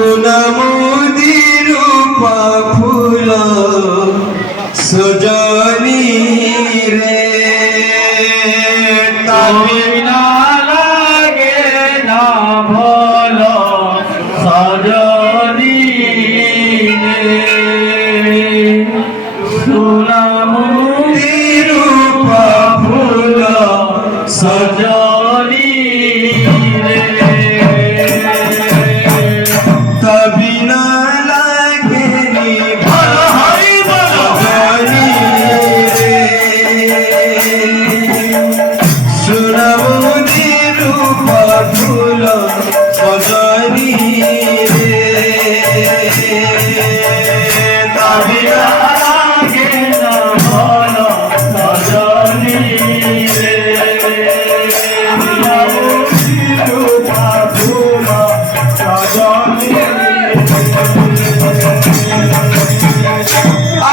সোনামুদি রূপা ফুল সজনী রে তাবিনা লাগে না ভল সজনী রে সোনামুদি রূপা ফুল সজনী রে তবিনা লাগেনি ভালো হরি বলো সজনী রে সোনামুদি রূপা ফুল সজনী রে তবিনা লাগে না ভল সজনী রে রূপা ফুল সজনী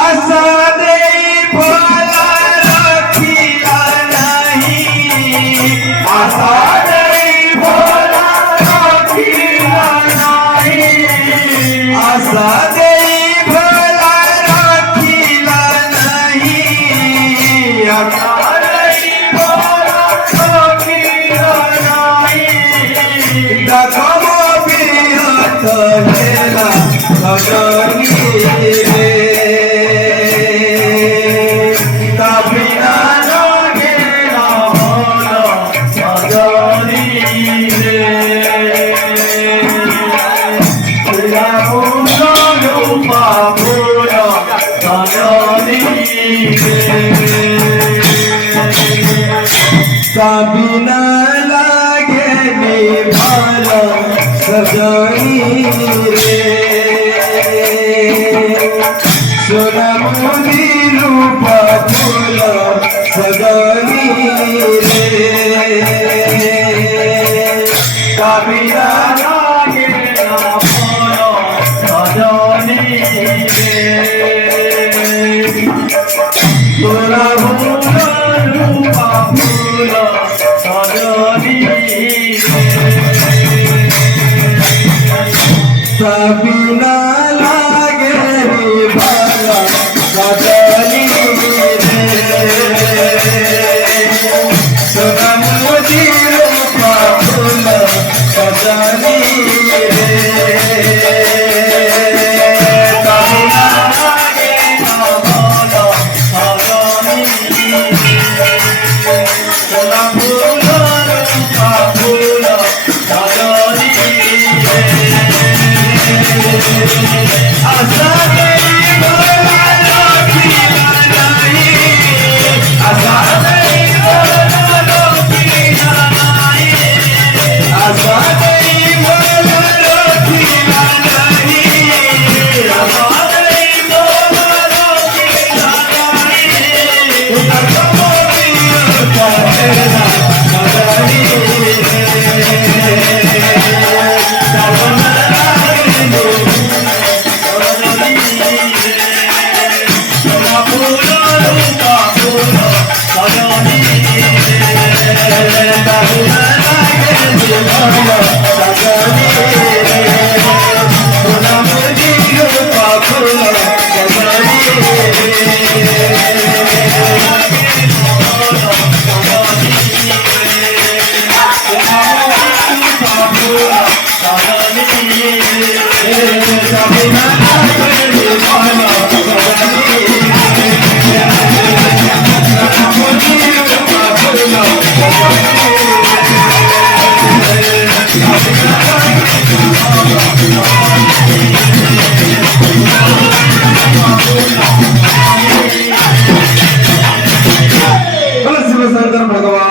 আশা দেই ভোলা রাখিলা নাহি আশা দেই ভোলা রাখিলা নাহি আশা দেই ভোলা রাখিলা নাহি আশা দেই ভোলা রাখিলা নাহি দেখম বিহত হেলা সজনী রে তবিনা লাগে না ভল সজনী রে রূপা ফুল সজনী রে তবিনা লাগেনি ভাল সজনী রে সোনামুদি রূপা ফুল সজনী রে তবিনা লাগে না ভল সজনী রে সোনামুদি রূপা ফুল সজনী তবিনা লাগেনি ভাল সজনী রে সোনামুদি রূপা ফুল সজনী রে তবিনা লাগে না ভল সজনী সোনা ফুল রূপা ফুল সজনী আশা দেই ভোলা রাখিলা নাহি আশা দেই ভোলা রাখিলা নাহি আশা দেই ভোলা রাখিলা নাহি আশা দেই ভোলা রাখিলা নাহি দেখম বিহত হেলা সজনী রে তবিনা লাগেনি সোনা ফুল রূপা ফুল সজনী তবিনা লাগেনি ভাল সজনী রে সোনামুদি রূপা ফুল সজনী তবিনা লাগেনি ভাল সজনী সোনামুদি রূপা ফুল শিব শঙ্কর ভগবান